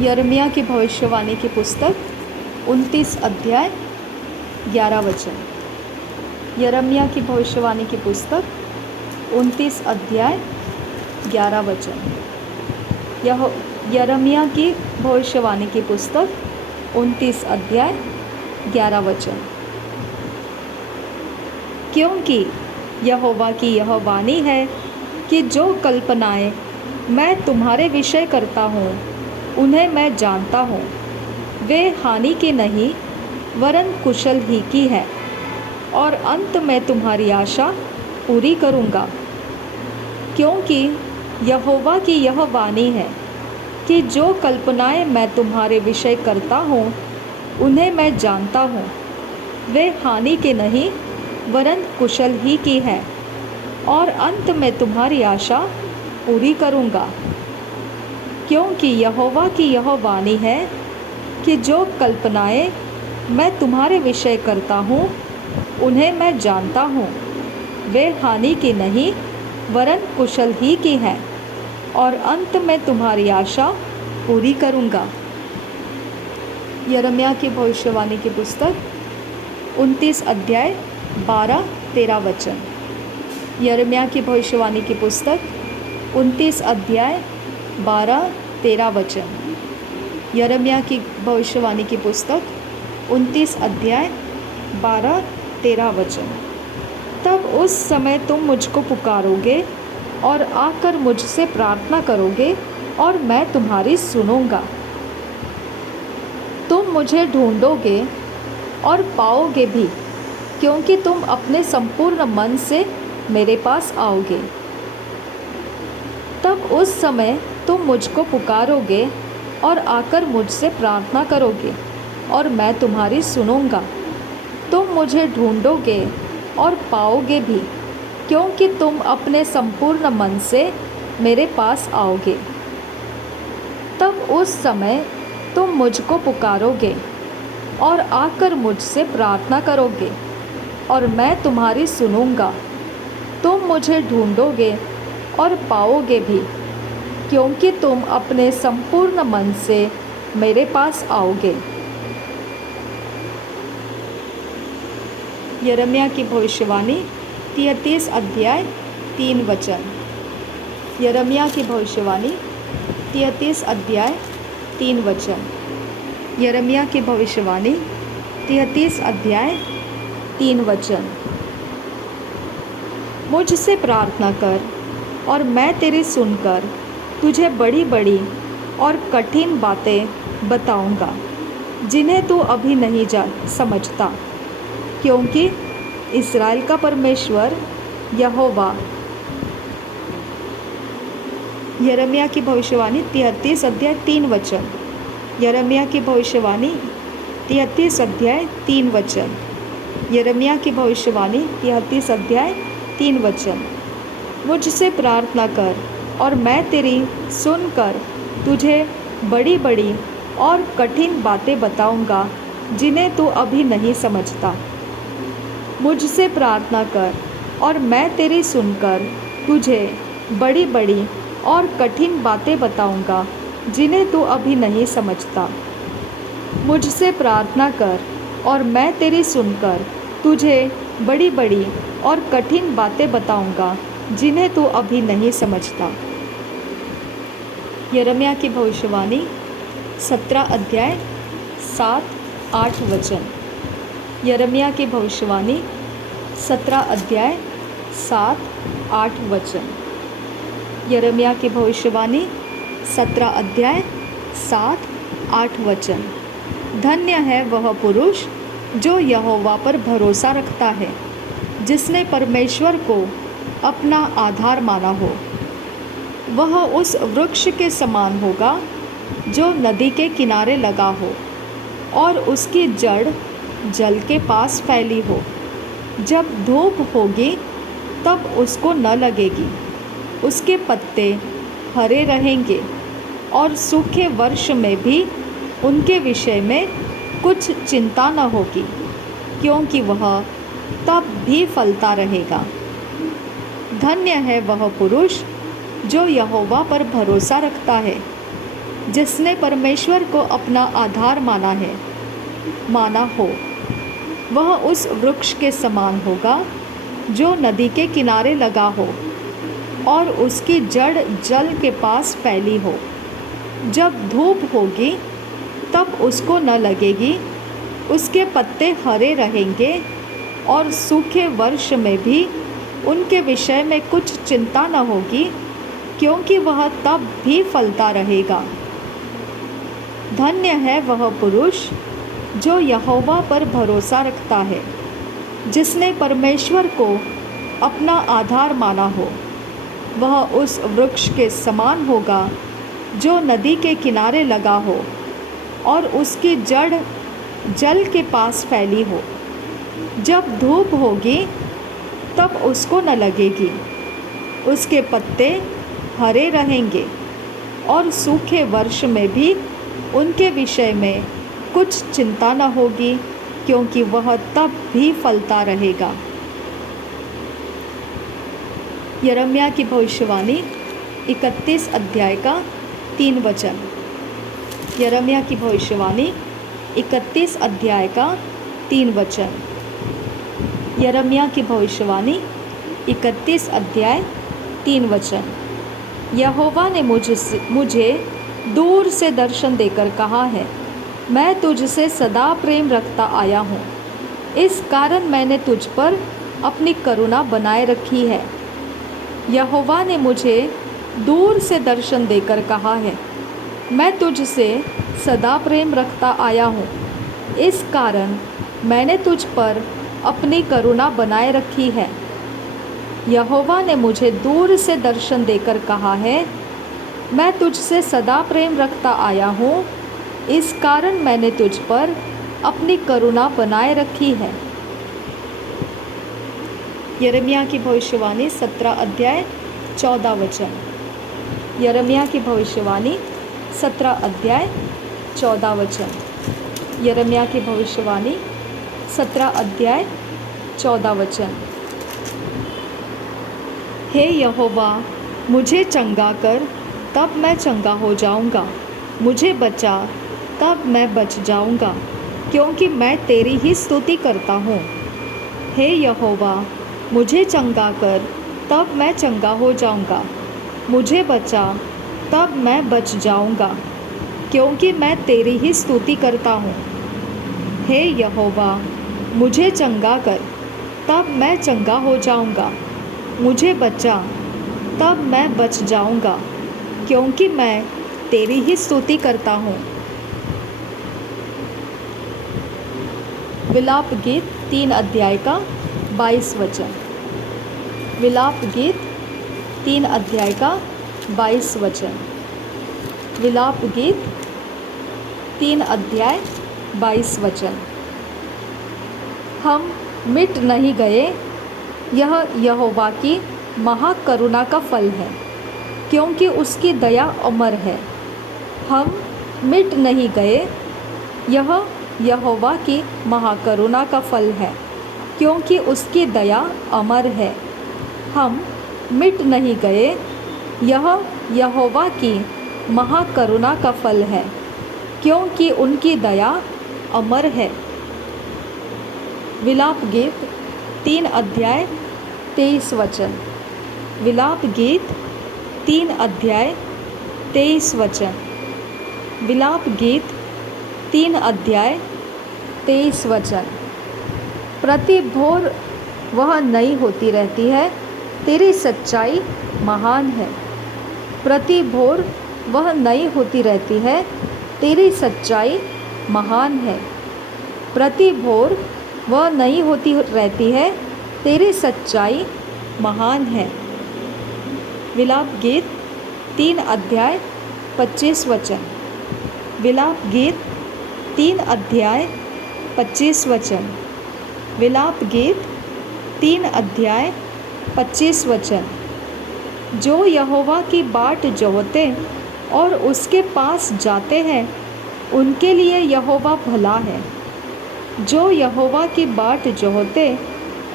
यिर्मयाह की भविष्यवाणी की पुस्तक 29 अध्याय 11 वचन। यिर्मयाह की भविष्यवाणी की पुस्तक 29 अध्याय 11 वचन। यिर्मयाह की भविष्यवाणी की पुस्तक 29 अध्याय 11 वचन। क्योंकि यहोवा की यह वाणी है कि जो कल्पनाएं मैं तुम्हारे विषय करता हूँ उन्हें मैं जानता हूँ, वे हानि की नहीं वरन कुशल ही की है, और अंत में तुम्हारी आशा पूरी करूँगा। क्योंकि यहोवा की यह वाणी है कि जो कल्पनाएं मैं तुम्हारे विषय करता हूँ उन्हें मैं जानता हूँ, वे हानि के नहीं वरन कुशल ही की है, और अंत में तुम्हारी आशा पूरी करूँगा। क्योंकि यहोवा की यह वाणी है कि जो कल्पनाएं मैं तुम्हारे विषय करता हूँ उन्हें मैं जानता हूँ, वे हानि की नहीं वरन कुशल ही की है, और अंत में तुम्हारी आशा पूरी करूँगा। यिर्मयाह की भविष्यवाणी की पुस्तक 29 अध्याय 12-13 वचन। यिर्मयाह की भविष्यवाणी की पुस्तक 29 अध्याय 12-13 वचन। यिर्मयाह की भविष्यवाणी की पुस्तक 29 अध्याय 12-13 वचन। तब उस समय तुम मुझको पुकारोगे और आकर मुझसे प्रार्थना करोगे और मैं तुम्हारी सुनूंगा। तुम मुझे ढूंढोगे और पाओगे भी, क्योंकि तुम अपने संपूर्ण मन से मेरे पास आओगे। तब उस समय तुम मुझको पुकारोगे और आकर मुझसे प्रार्थना करोगे और मैं तुम्हारी सुनूंगा। तुम मुझे ढूंढोगे और पाओगे भी, क्योंकि तुम अपने संपूर्ण मन से मेरे पास आओगे। तब उस समय तुम मुझको पुकारोगे और आकर मुझसे प्रार्थना करोगे और मैं तुम्हारी सुनूंगा। तुम मुझे ढूंढोगे और पाओगे भी, क्योंकि तुम अपने संपूर्ण मन से मेरे पास आओगे। यिर्मयाह की भविष्यवाणी 33 अध्याय 3 वचन। यिर्मयाह की भविष्यवाणी 33 अध्याय 3 वचन। यिर्मयाह की भविष्यवाणी 33 अध्याय 3 वचन। मुझसे प्रार्थना कर और मैं तेरी सुनकर तुझे बड़ी बड़ी और कठिन बातें बताऊंगा, जिन्हें तू अभी नहीं समझता। क्योंकि इस्राएल का परमेश्वर यहोवा। यिर्मयाह की भविष्यवाणी 33 अध्याय 3 वचन। यिर्मयाह की भविष्यवाणी 33 अध्याय 3 वचन। यिर्मयाह की भविष्यवाणी 33 अध्याय 3 वचन। मुझसे प्रार्थना कर और मैं तेरी सुनकर तुझे बड़ी बड़ी और कठिन बातें बताऊंगा, जिन्हें तू अभी नहीं समझता। मुझसे प्रार्थना कर और मैं तेरी सुनकर तुझे बड़ी बड़ी और कठिन बातें बताऊंगा, जिन्हें तू अभी नहीं समझता। मुझसे प्रार्थना कर और मैं तेरी सुनकर तुझे बड़ी बड़ी और कठिन बातें बताऊंगा, जिन्हें तू अभी नहीं समझता। यिर्मयाह की भविष्यवाणी 17 अध्याय 7-8 वचन। यिर्मयाह की भविष्यवाणी 17 अध्याय 7-8 वचन। यिर्मयाह की भविष्यवाणी 17 अध्याय 7-8 वचन। धन्य है वह पुरुष जो यहोवा पर भरोसा रखता है, जिसने परमेश्वर को अपना आधार माना हो। वह उस वृक्ष के समान होगा जो नदी के किनारे लगा हो और उसकी जड़ जल के पास फैली हो। जब धूप होगी तब उसको न लगेगी, उसके पत्ते हरे रहेंगे, और सूखे वर्ष में भी उनके विषय में कुछ चिंता न होगी, क्योंकि वह तब भी फलता रहेगा। धन्य है वह पुरुष जो यहोवा पर भरोसा रखता है, जिसने परमेश्वर को अपना आधार माना हो, वह उस वृक्ष के समान होगा जो नदी के किनारे लगा हो और उसकी जड़ जल के पास फैली हो। जब धूप होगी तब उसको न लगेगी, उसके पत्ते हरे रहेंगे और सूखे वर्ष में भी उनके विषय में कुछ चिंता न होगी, क्योंकि वह तब भी फलता रहेगा। धन्य है वह पुरुष जो यहोवा पर भरोसा रखता है, जिसने परमेश्वर को अपना आधार माना हो। वह उस वृक्ष के समान होगा जो नदी के किनारे लगा हो और उसकी जड़ जल के पास फैली हो। जब धूप होगी तब उसको न लगेगी, उसके पत्ते हरे रहेंगे और सूखे वर्ष में भी उनके विषय में कुछ चिंता न होगी, क्योंकि वह तब भी फलता रहेगा। यिर्मयाह की भविष्यवाणी 31 अध्याय का 3 वचन। यिर्मयाह की भविष्यवाणी 31 अध्याय का 3 वचन। यिर्मयाह की भविष्यवाणी 31 अध्याय 3 वचन। यहोवा ने मुझे दूर से दर्शन देकर कहा है, मैं तुझसे सदा प्रेम रखता आया हूँ, इस कारण मैंने तुझ पर अपनी करुणा बनाए रखी है। यहोवा ने मुझे दूर से दर्शन देकर कहा है, मैं तुझसे सदा प्रेम रखता आया हूँ, इस कारण मैंने तुझ पर अपनी करुणा बनाए रखी है। यहोवा ने मुझे दूर से दर्शन देकर कहा है, मैं तुझसे सदा प्रेम रखता आया हूँ, इस कारण मैंने तुझ पर अपनी करुणा बनाए रखी है। यिर्मयाह की भविष्यवाणी 17 अध्याय 14 वचन। यिर्मयाह की भविष्यवाणी 17 अध्याय 14 वचन। यिर्मयाह की भविष्यवाणी 17 अध्याय 14 वचन। हे यहोवा, मुझे चंगा कर, तब मैं चंगा हो जाऊंगा, मुझे बचा, तब मैं बच जाऊंगा, क्योंकि मैं तेरी ही स्तुति करता हूँ। हे यहोवा, मुझे चंगा कर, तब मैं चंगा हो जाऊंगा, मुझे बचा, तब मैं बच जाऊंगा, क्योंकि मैं तेरी ही स्तुति करता हूँ। हे यहोवा, मुझे चंगा कर, तब मैं चंगा हो जाऊंगा, मुझे बचा, तब मैं बच जाऊंगा, क्योंकि मैं तेरी ही स्तुति करता हूँ। विलाप गीत 3 अध्याय का 22 वचन। विलाप गीत 3 अध्याय का 22 वचन। विलाप गीत 3 अध्याय 22 वचन। हम मिट नहीं गए, यह यहोवा की महाकरुणा का फल है, क्योंकि उसकी दया अमर है। हम मिट नहीं गए, यह यहोवा की महाकरुणा का फल है, क्योंकि उसकी दया अमर है। हम मिट नहीं गए, यह यहोवा की महाकरुणा का फल है, क्योंकि उनकी दया अमर है। विलाप गीत 3 अध्याय 23 वचन। विलाप गीत 3 अध्याय 23 वचन। विलाप गीत 3 अध्याय 23 वचन। प्रति भोर वह नई होती रहती है, तेरी सच्चाई महान है। प्रति भोर वह नई होती रहती है, तेरी सच्चाई महान है। प्रति भोर वह नई होती रहती है, तेरी सच्चाई महान है। विलाप गीत 3 अध्याय 25 वचन। विलाप गीत 3 अध्याय 25 वचन। विलाप गीत 3 अध्याय 25 वचन। जो यहोवा की बाट जोहते और उसके पास जाते हैं, उनके लिए यहोवा भला है। जो यहोवा की बाट जोहते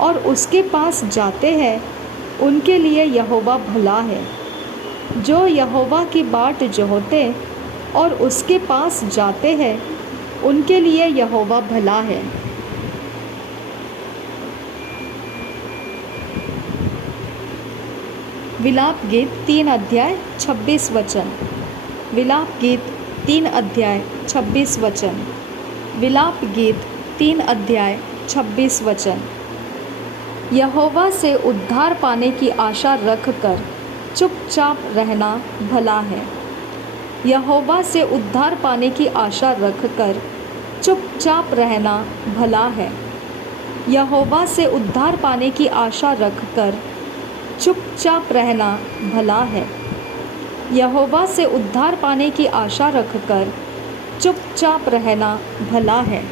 और उसके पास जाते हैं, उनके लिए यहोवा भला है। जो यहोवा की बाट जोहते और उसके पास जाते हैं उनके लिए यहोवा भला है। विलाप गीत 3 अध्याय 26 वचन। विलाप गीत 3 अध्याय 26 वचन। विलाप गीत 3 अध्याय 26 वचन। यहोवा से उद्धार पाने की आशा रखकर चुपचाप रहना भला है। यहोवा से उद्धार पाने की आशा रखकर चुपचाप रहना भला है। यहोवा से उद्धार पाने की आशा रखकर चुपचाप रहना भला है। यहोवा से उद्धार पाने की आशा रखकर चुपचाप रहना भला है।